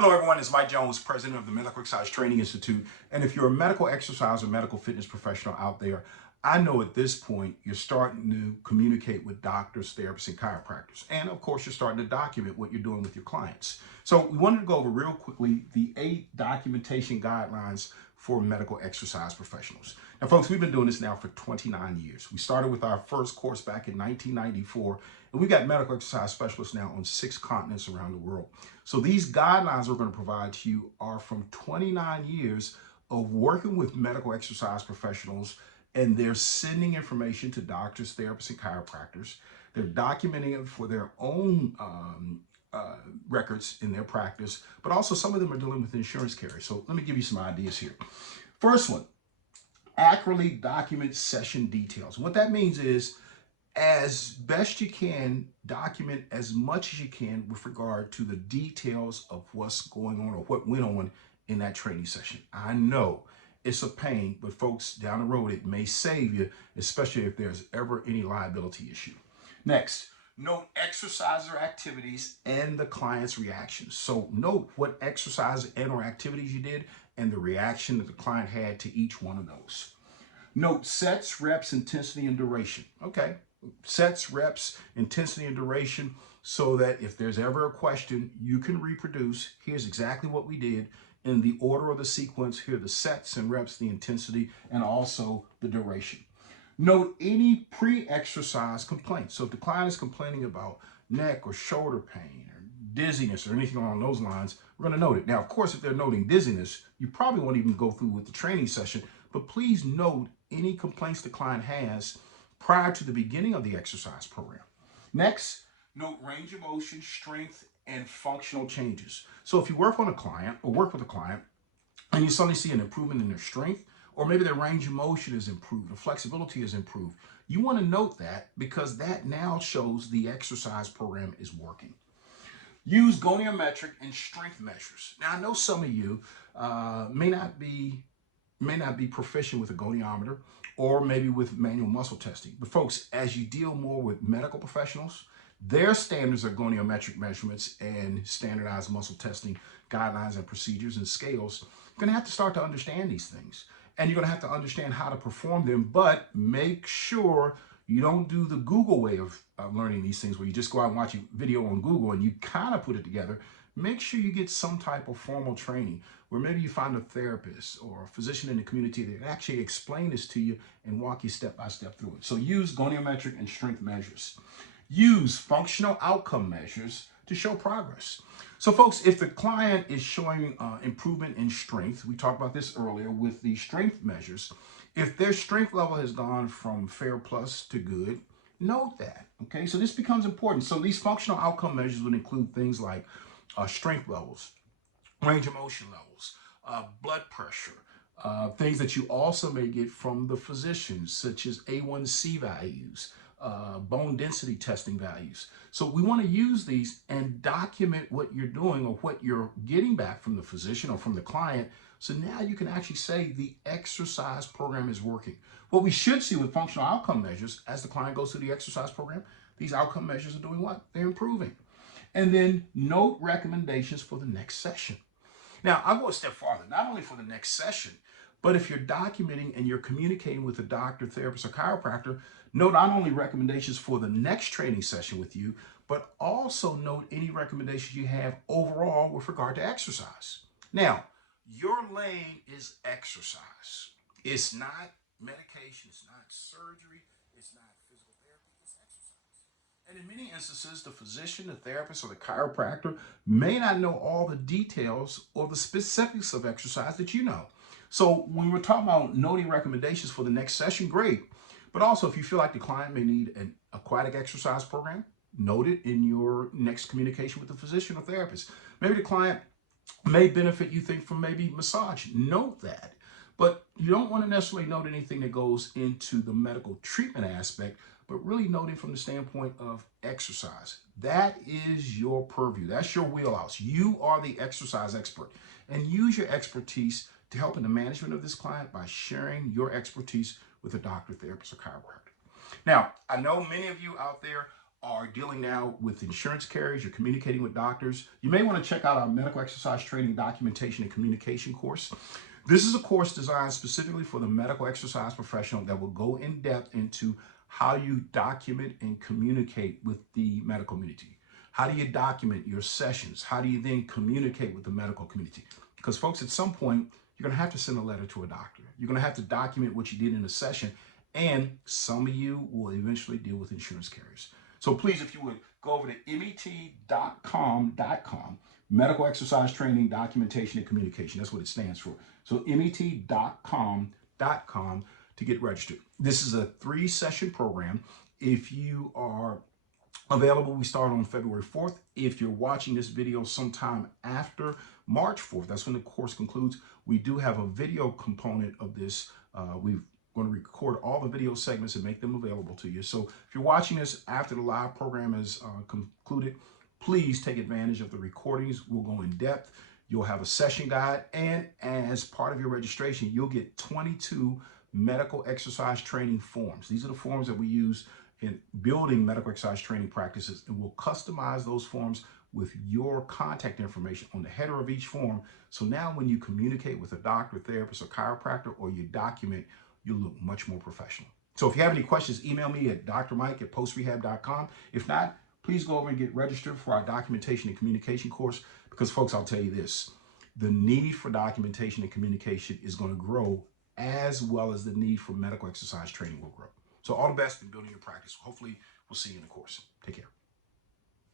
Hello everyone, it's Mike Jones, president of the Medical Exercise Training Institute. And if you're a medical exercise or medical fitness professional out there, I know at this point you're starting to communicate with doctors, therapists, and chiropractors. And of course, you're starting to document what you're doing with your clients. So we wanted to go over real quickly the 8 documentation guidelines for medical exercise professionals. Now, folks, we've been doing this now for 29 years. We started with our first course back in 1994, and we've got medical exercise specialists now on 6 continents around the world. So these guidelines we're going to provide to you are from 29 years of working with medical exercise professionals, and they're sending information to doctors, therapists, and chiropractors. They're documenting it for their own records in their practice, but also some of them are dealing with insurance carriers. So let me give you some ideas here. First one, accurately document session details. What that means is, as best you can, document as much as you can with regard to the details of what's going on or what went on in that training session. I know it's a pain, but folks, down the road, it may save you, especially if there's ever any liability issue. Next, note exercise or activities and the client's reactions. So note what exercise and or activities you did and the reaction that the client had to each one of those. Note sets, reps, intensity, and duration. Okay, sets, reps, intensity, and duration, so that if there's ever a question, you can reproduce, here's exactly what we did in the order of the sequence. Here are the sets and reps, the intensity, and also the duration. Note any pre-exercise complaints. So if the client is complaining about neck or shoulder pain or dizziness or anything along those lines, we're going to note it. Now, of course, if they're noting dizziness, you probably won't even go through with the training session, but please note any complaints the client has prior to the beginning of the exercise program. Next, note range of motion, strength, and functional changes. So if you work on a client or work with a client and you suddenly see an improvement in their strength, or maybe their range of motion is improved, the flexibility is improved, you want to note that because that now shows the exercise program is working. Use goniometric and strength measures. Now, I know some of you may not be proficient with a goniometer or maybe with manual muscle testing. But folks, as you deal more with medical professionals, their standards are goniometric measurements and standardized muscle testing guidelines and procedures and scales. You're going to have to start to understand these things. And you're going to have to understand how to perform them, but make sure you don't do the Google way of learning these things where you just go out and watch a video on Google and you kind of put it together. Make sure you get some type of formal training where maybe you find a therapist or a physician in the community that actually explain this to you and walk you step by step through it. So use goniometric and strength measures. Use functional outcome measures to show progress. So folks, if the client is showing improvement in strength, we talked about this earlier with the strength measures, if their strength level has gone from fair plus to good, note that, okay? So this becomes important. So these functional outcome measures would include things like strength levels, range of motion levels, blood pressure, things that you also may get from the physicians, such as A1C values, bone density testing values. So we want to use these and document what you're doing or what you're getting back from the physician or from the client. So now you can actually say the exercise program is working. What we should see with functional outcome measures as the client goes through the exercise program, these outcome measures are doing what? They're improving. And then note recommendations for the next session. Now, I'll go a step farther, not only for the next session, but if you're documenting and you're communicating with a doctor, therapist, or chiropractor, note not only recommendations for the next training session with you, but also note any recommendations you have overall with regard to exercise. Now, your lane is exercise. It's not medication, it's not surgery, it's not physical therapy, it's exercise. And in many instances, the physician, the therapist, or the chiropractor may not know all the details or the specifics of exercise that you know. So when we're talking about noting recommendations for the next session, great. But also, if you feel like the client may need an aquatic exercise program, note it in your next communication with the physician or therapist. Maybe the client may benefit, you think, from maybe massage. Note that. But you don't want to necessarily note anything that goes into the medical treatment aspect, but really noting from the standpoint of exercise. That is your purview. That's your wheelhouse. You are the exercise expert. And use your expertise to help in the management of this client by sharing your expertise with a doctor, therapist, or chiropractor. Now, I know many of you out there are dealing now with insurance carriers, you're communicating with doctors, you may want to check out our medical exercise training documentation and communication course. This is a course designed specifically for the medical exercise professional that will go in depth into how you document and communicate with the medical community. How do you document your sessions? How do you then communicate with the medical community? Because folks, at some point, you're going to have to send a letter to a doctor. You're going to have to document what you did in a session, and some of you will eventually deal with insurance carriers. So please, if you would, go over to met.com, medical exercise training, documentation, and communication. That's what it stands for. So met.com to get registered. This is a 3-session program. If you are available, we start on February 4th. If you're watching this video sometime after March 4th, that's when the course concludes, we do have a video component of this. We're going to record all the video segments and make them available to you. So if you're watching this after the live program is concluded, please take advantage of the recordings. We'll go in depth. You'll have a session guide, and as part of your registration, you'll get 22 medical exercise training forms. These are the forms that we use in building medical exercise training practices, and we'll customize those forms with your contact information on the header of each form. So now when you communicate with a doctor, therapist, or chiropractor, or you document, you look much more professional. So if you have any questions, email me at drmike@postrehab.com. If not, please go over and get registered for our documentation and communication course, because folks, I'll tell you this, the need for documentation and communication is going to grow, as well as the need for medical exercise training will grow. So all the best in building your practice. Hopefully we'll see you in the course. Take care.